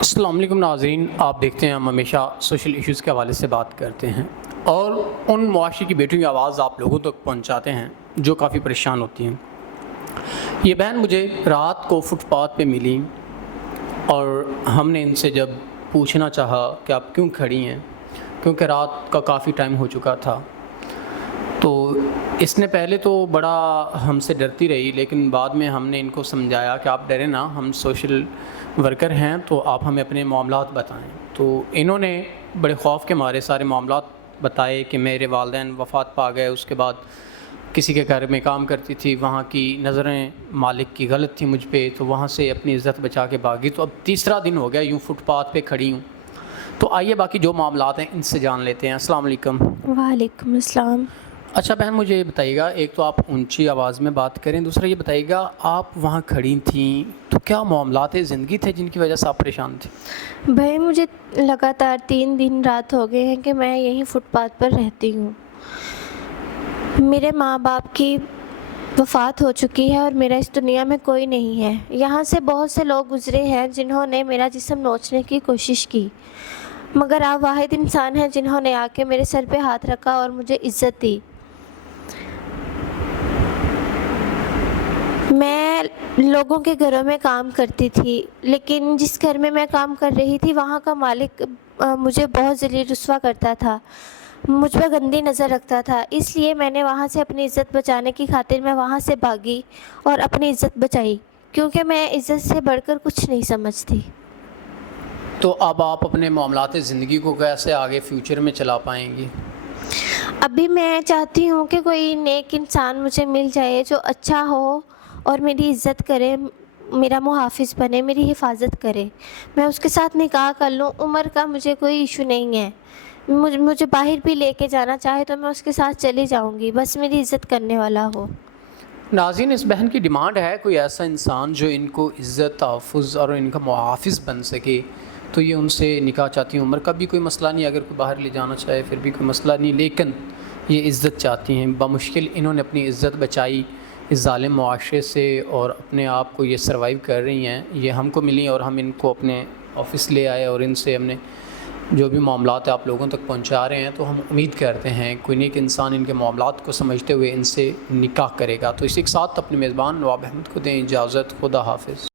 السلام علیکم ناظرین، آپ دیکھتے ہیں ہم ہمیشہ سوشل ایشوز کے حوالے سے بات کرتے ہیں اور ان معاشرے کی بیٹیوں کی آواز آپ لوگوں تک پہنچاتے ہیں جو کافی پریشان ہوتی ہیں۔ یہ بہن مجھے رات کو فٹ پاتھ پہ ملی اور ہم نے ان سے جب پوچھنا چاہا کہ آپ کیوں کھڑی ہیں، کیونکہ رات کا کافی ٹائم ہو چکا تھا، تو اس نے پہلے تو بڑا ہم سے ڈرتی رہی، لیکن بعد میں ہم نے ان کو سمجھایا کہ آپ ڈریں نا، ہم سوشل ورکر ہیں تو آپ ہمیں اپنے معاملات بتائیں۔ تو انہوں نے بڑے خوف کے مارے سارے معاملات بتائے کہ میرے والدین وفات پا گئے، اس کے بعد کسی کے گھر میں کام کرتی تھی، وہاں کی نظریں مالک کی غلط تھی مجھ پہ، تو وہاں سے اپنی عزت بچا کے بھاگی۔ تو اب تیسرا دن ہو گیا یوں فٹ پاتھ پہ کھڑی ہوں۔ تو آئیے باقی جو معاملات ہیں ان سے جان لیتے ہیں۔ السلام علیکم۔ وعلیکم السلام۔ اچھا بہن، مجھے یہ بتائیے گا، ایک تو آپ اونچی آواز میں بات کریں، دوسرا یہ بتائیے گا آپ وہاں کھڑی تھیں تو کیا معاملات زندگی تھے جن کی وجہ سے آپ پریشان تھیں؟ بھائی مجھے لگاتار 3 دن رات ہو گئے ہیں کہ میں یہیں فٹ پاتھ پر رہتی ہوں۔ میرے ماں باپ کی وفات ہو چکی ہے اور میرا اس دنیا میں کوئی نہیں ہے۔ یہاں سے بہت سے لوگ گزرے ہیں جنہوں نے میرا جسم نوچنے کی کوشش کی، مگر آپ واحد انسان ہیں جنہوں نے آ کے میرے سر پہ ہاتھ رکھا اور مجھے عزت دی۔ میں لوگوں کے گھروں میں کام کرتی تھی، لیکن جس گھر میں کام کر رہی تھی وہاں کا مالک مجھے بہت ذلیل رسوا کرتا تھا، مجھ پہ گندی نظر رکھتا تھا۔ اس لیے میں نے وہاں سے اپنی عزت بچانے کی خاطر میں وہاں سے بھاگی اور اپنی عزت بچائی، کیونکہ میں عزت سے بڑھ کر کچھ نہیں سمجھتی۔ تو اب آپ اپنے معاملات زندگی کو کیسے آگے فیوچر میں چلا پائیں گی؟ ابھی میں چاہتی ہوں کہ کوئی نیک انسان مجھے مل جائے جو اچھا ہو اور میری عزت کرے، میرا محافظ بنے، میری حفاظت کرے، میں اس کے ساتھ نکاح کر لوں۔ عمر کا مجھے کوئی ایشو نہیں ہے، مجھے باہر بھی لے کے جانا چاہے تو میں اس کے ساتھ چلی جاؤں گی، بس میری عزت کرنے والا ہو۔ ناظرین، اس بہن کی ڈیمانڈ ہے کوئی ایسا انسان جو ان کو عزت، تحفظ اور ان کا محافظ بن سکے، تو یہ ان سے نکاح چاہتی ہیں۔ عمر کا بھی کوئی مسئلہ نہیں، اگر کوئی باہر لے جانا چاہے پھر بھی کوئی مسئلہ نہیں، لیکن یہ عزت چاہتی ہیں۔ بمشکل انہوں نے اپنی عزت بچائی اس ظالم معاشرے سے اور اپنے آپ کو یہ سروائیو کر رہی ہیں۔ یہ ہم کو ملی اور ہم ان کو اپنے آفس لے آئے اور ان سے ہم نے جو بھی معاملات آپ لوگوں تک پہنچا رہے ہیں، تو ہم امید کرتے ہیں کوئی نیک انسان ان کے معاملات کو سمجھتے ہوئے ان سے نکاح کرے گا۔ تو اسی کے ساتھ اپنے میزبان نواب احمد کو دیں اجازت۔ خدا حافظ۔